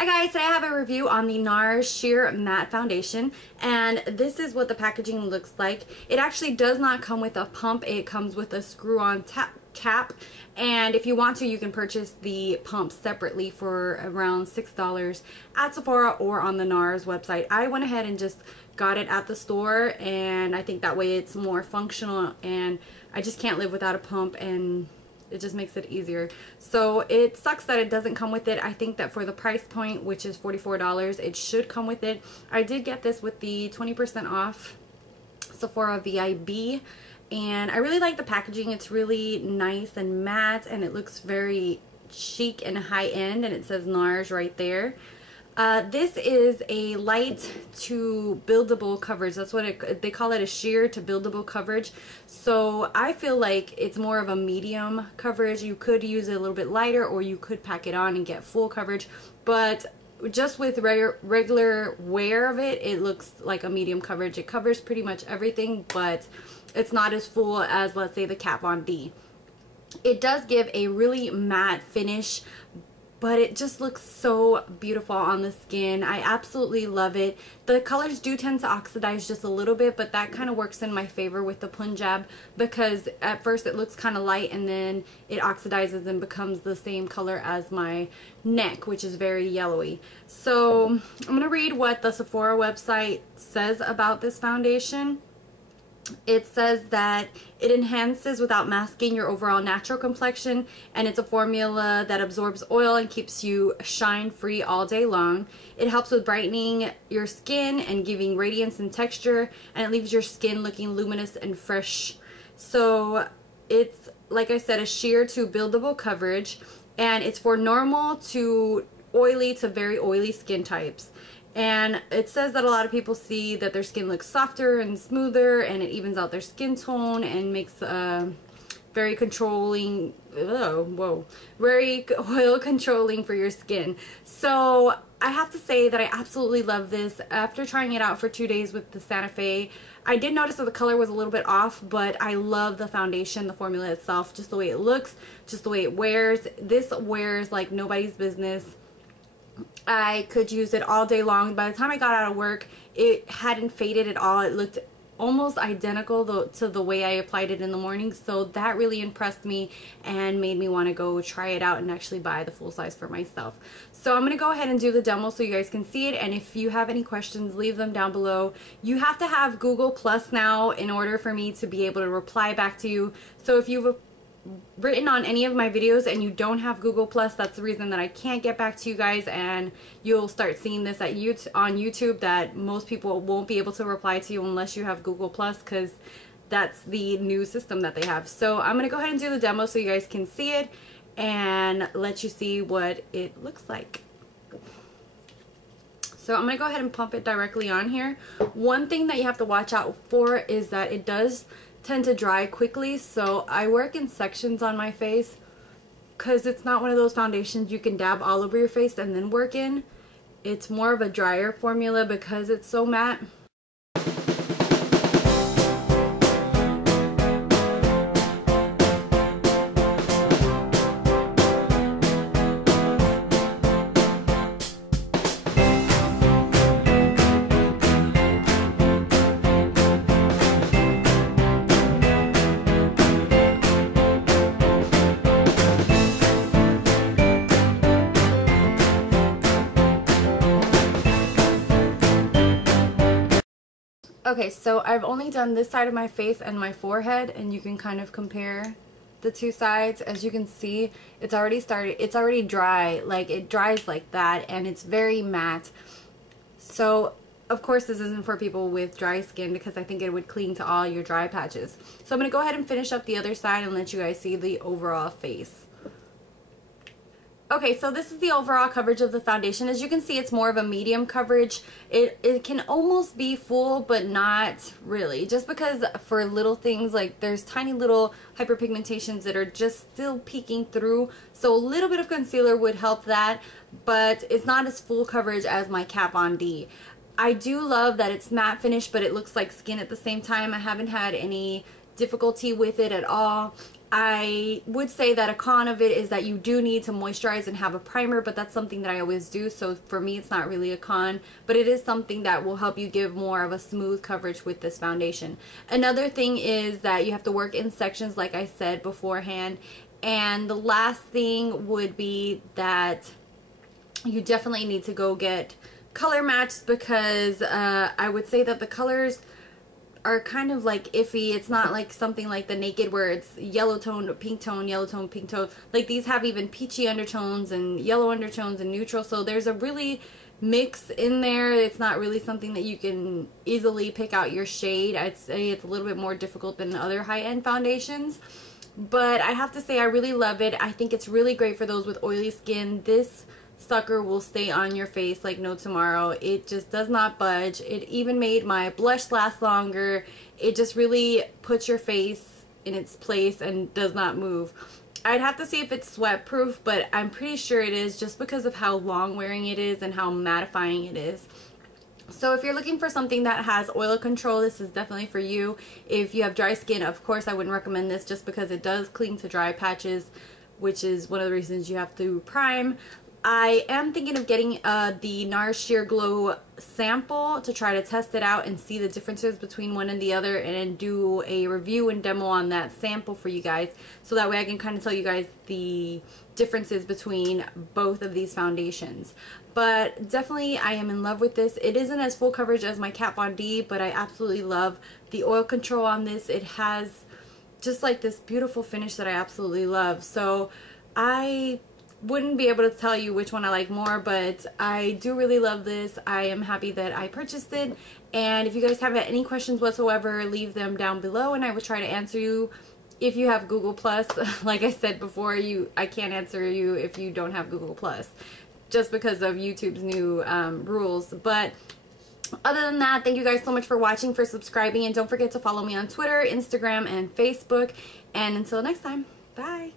Hi guys, today I have a review on the Nars Sheer Matte Foundation, and this is what the packaging looks like. It actually does not come with a pump, it comes with a screw-on cap, and if you want to, you can purchase the pump separately for around $6 at Sephora or on the Nars website. I went ahead and just got it at the store, and I think that way it's more functional, and I just can't live without a pump, and it just makes it easier. So it sucks that it doesn't come with it. I think that for the price point, which is $44, it should come with it. I did get this with the 20% off Sephora VIB, and I really like the packaging. It's really nice and matte, and it looks very chic and high-end, and it says Nars right there. This is a light to buildable coverage. That's what they call it, a sheer to buildable coverage. So I feel like it's more of a medium coverage. You could use it a little bit lighter, or you could pack it on and get full coverage. But just with regular wear of it, it looks like a medium coverage. It covers pretty much everything, but it's not as full as, let's say, the Kat Von D. It does give a really matte finish, but it just looks so beautiful on the skin. I absolutely love it. The colors do tend to oxidize just a little bit, but that kind of works in my favor with the Punjab, because at first it looks kind of light and then it oxidizes and becomes the same color as my neck, which is very yellowy. So I'm going to read what the Sephora website says about this foundation. It says that it enhances without masking your overall natural complexion, and it's a formula that absorbs oil and keeps you shine free all day long. It helps with brightening your skin and giving radiance and texture, and it leaves your skin looking luminous and fresh. So it's, like I said, a sheer to buildable coverage, and it's for normal to oily to very oily skin types. And it says that a lot of people see that their skin looks softer and smoother, and it evens out their skin tone and makes very controlling, very oil controlling for your skin. So I have to say that I absolutely love this. After trying it out for 2 days with the Santa Fe, I did notice that the color was a little bit off, but I love the foundation, the formula itself, just the way it looks, just the way it wears. This wears like nobody's business. I could use it all day long. By the time I got out of work, it hadn't faded at all. It looked almost identical to the way I applied it in the morning. So that really impressed me and made me want to go try it out and actually buy the full size for myself. So I'm going to go ahead and do the demo so you guys can see it. And if you have any questions, leave them down below. You have to have Google Plus now in order for me to be able to reply back to you. So if you've written on any of my videos and you don't have Google Plus, that's the reason that I can't get back to you guys, and you'll start seeing this at on YouTube that most people won't be able to reply to you unless you have Google Plus, because that's the new system that they have. So I'm gonna go ahead and do the demo so you guys can see it and let you see what it looks like. So I'm gonna go ahead and pump it directly on here. One thing that you have to watch out for is that it does tend to dry quickly, so I work in sections on my face because it's not one of those foundations you can dab all over your face and then work in. It's more of a drier formula because it's so matte. Okay, so I've only done this side of my face and my forehead, and you can kind of compare the two sides. As you can see, it's already dry, like it dries like that, and it's very matte. So of course this isn't for people with dry skin, because I think it would cling to all your dry patches. So I'm going to go ahead and finish up the other side and let you guys see the overall face. Okay, so this is the overall coverage of the foundation. As you can see, it's more of a medium coverage. It can almost be full, but not really. Just because for little things, like there's tiny little hyperpigmentations that are just still peeking through. So a little bit of concealer would help that, but it's not as full coverage as my Kat Von D. I do love that it's matte finish, but it looks like skin at the same time. I haven't had any difficulty with it at all. I would say that a con of it is that you do need to moisturize and have a primer, but that's something that I always do, so for me it's not really a con, but it is something that will help you give more of a smooth coverage with this foundation. Another thing is that you have to work in sections, like I said beforehand, and the last thing would be that you definitely need to go get color matched, because I would say that the colors are kind of like iffy. It's not like something like the Naked where it's yellow tone, pink tone, yellow tone, pink tone. Like these have even peachy undertones and yellow undertones and neutral, so there's a really mix in there. It's not really something that you can easily pick out your shade. I'd say it's a little bit more difficult than other high-end foundations, but I have to say I really love it. I think it's really great for those with oily skin. This sucker will stay on your face like no tomorrow. It just does not budge. It even made my blush last longer. It just really puts your face in its place and does not move. I'd have to see if it's sweat proof, but I'm pretty sure it is, just because of how long wearing it is and how mattifying it is. So if you're looking for something that has oil control, this is definitely for you. If you have dry skin, of course I wouldn't recommend this, just because it does cling to dry patches, which is one of the reasons you have to prime. I am thinking of getting the Nars Sheer Glow sample to try to test it out and see the differences between one and the other, and do a review and demo on that sample for you guys, so that way I can kind of tell you guys the differences between both of these foundations. But definitely I am in love with this. It isn't as full coverage as my Kat Von D, but I absolutely love the oil control on this. It has just like this beautiful finish that I absolutely love. So I wouldn't be able to tell you which one I like more, but I do really love this. I am happy that I purchased it, and if you guys have any questions whatsoever, leave them down below and I will try to answer you. If you have Google Plus, like I said before, I can't answer you if you don't have Google Plus, just because of YouTube's new rules. But other than that, thank you guys so much for watching, for subscribing, and don't forget to follow me on Twitter, Instagram, and Facebook. And until next time, bye.